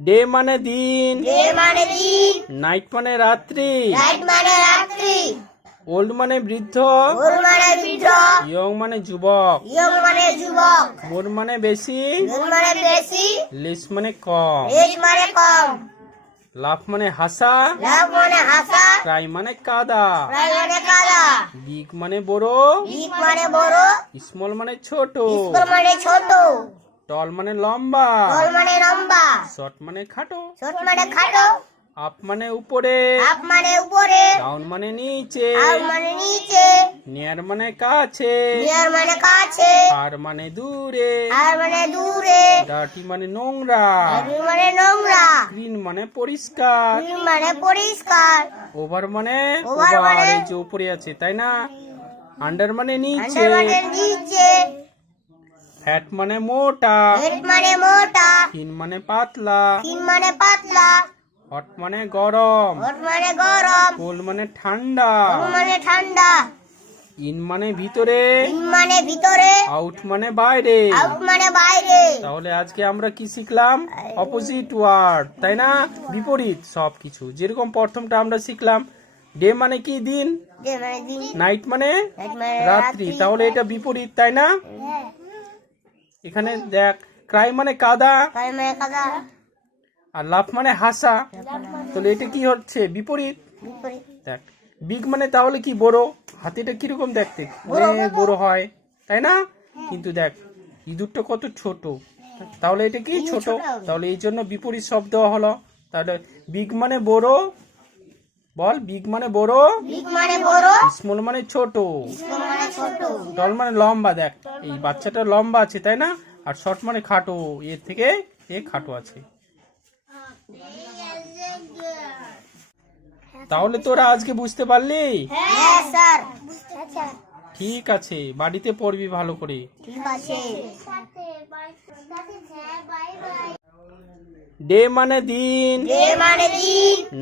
Day মানে দিন, night মানে রাত্রি, ওল্ড মানে বৃদ্ধ, ইয়ং মানে যুবক, মোর মানে বেশি, লেস মানে কম, লাফ মানে হাসা, ক্রাই মানে কাদা, বিগ মানে বড়, স্মল মানে ছোট, টল মানে লম্বা, শর্ট মানে খাটো, আপ মানে উপরে, ডাউন মানে নিচে, নিয়ার মানে কাছে, ফার মানে দূরে, ডার্টি মানে নোংরা, ক্লিন মানে পরিষ্কার, ওভার মানে ওভার, এই যে উপরে আছে তাই না, আন্ডার মানে নিচে, ফ্যাট মানে মোটা, থিন মানে পাতলা, হট মানে গরম, কোল্ড মানে ঠান্ডা, ইন মানে ভিতরে, আউট মানে বাইরে। তাহলে আজকে আমরা কি শিখলাম? অপোজিট ওয়ার্ড, তাই না? বিপরীত সবকিছু। যেরকম প্রথমটা আমরা শিখলাম ডে মানে কি দিন, নাইট মানে রাত্রি, তাহলে এটা বিপরীত, তাই না? এখানে দেখ, ক্রাই মানে কাদা, আর লাফ মানে হাসা, তাহলে এটা কি হচ্ছে? বিপরীত। দেখ, বিগ মানে তাহলে কি বড়, হাতিটা কিরকম দেখতে? বড় হয়, তাই না? কিন্তু দেখ ইঁদুরটা কত ছোট, তাহলে এটা কি? ছোট। তাহলে এই জন্য বিপরীত শব্দ হলো। তাহলে বিগ মানে বড়, বল, বিগ মানে বড়, স্মল মানে ছোট, টল মানে লম্বা। দেখ এই বাচ্চাটা লম্বা আছে, তাই না? আর শর্ট মানে খাটো, এর থেকে এ খাটো আছে। তাহলে তোরা আজকে বুঝতে পারলি? হ্যাঁ স্যার। ঠিক আছে, বাড়িতে পড়বি ভালো করে। ঠিক আছে। ডে মানে দিন,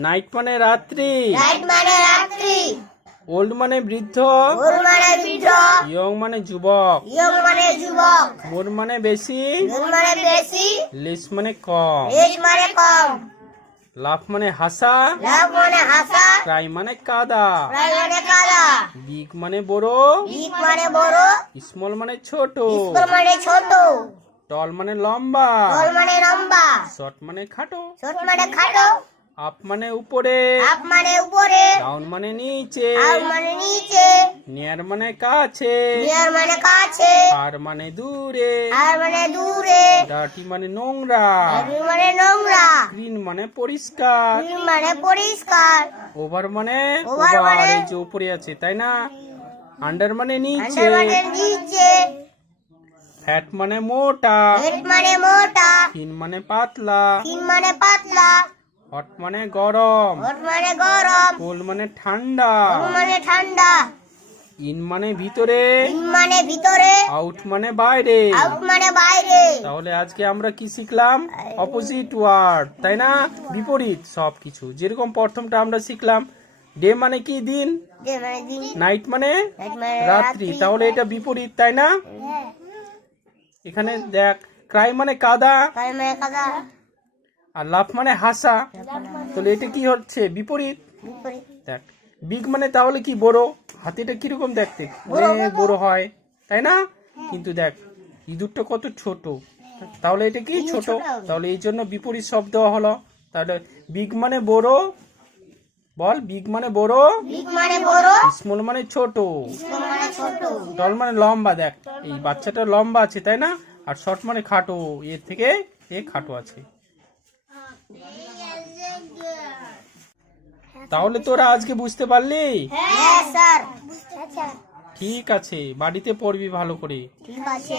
নাইট মানে রাত্রি, ওল্ড মানে বৃদ্ধ, ইয়ং মানে যুবক, মোর মানে বেশি, লেস মানে কম, লাফ মানে হাসা, ক্রাই মানে কাদা, বিগ মানে বড়, স্মল মানে ছোট, টল মানে লম্বা, শর্ট মানে খাটো, আপ মানে উপরে, ডাউন মানে নিচে, নিয়ার মানে কাছে, ফার মানে দূরে, ডার্টি মানে নোংরা, ক্লিন মানে পরিষ্কার, ওভার মানে ওভার, এই যে উপরে আছে, তাই না? আন্ডার মানে নিচে, ফ্যাট মানে মোটা, থিন মানে পাতলা, হট মানে গরম, কোল্ড মানে ঠান্ডা, ইন মানে ভিতরে, আউট মানে বাইরে। তাহলে আজকে আমরা কি শিখলাম? অপোজিট ওয়ার্ড, তাই না? বিপরীত সবকিছু। যেরকম প্রথমটা আমরা শিখলাম ডে মানে কি দিন, নাইট মানে রাত্রি, তাহলে এটা বিপরীত, তাই না? এখানে দেখ, ক্রাই মানে কাদা, আর লাফ মানে হাসা, তাহলে এটা কি হচ্ছে? বিপরীত। দেখ, বিগ মানে তাহলে কি বড়, হাতিটা কিরকম দেখতে? বড় হয়, তাই না? কিন্তু দেখ ইঁদুরটা কত ছোট, তাহলে এটা কি? ছোট। তাহলে এই জন্য বিপরীত শব্দ হলো। তাহলে বিগ মানে বড়, বল, বিগ মানে বড়, স্মল মানে ছোট, টল মানে লম্বা। দেখ এই বাচ্চাটা লম্বা আছে, তাই না? আর শর্ট মানে খাটো, এর থেকে এ খাটো আছে। তাহলে তোরা আজকে বুঝতে পারলি? হ্যাঁ স্যার। ঠিক আছে, বাড়িতে পড়বি ভালো করে। ঠিক আছে।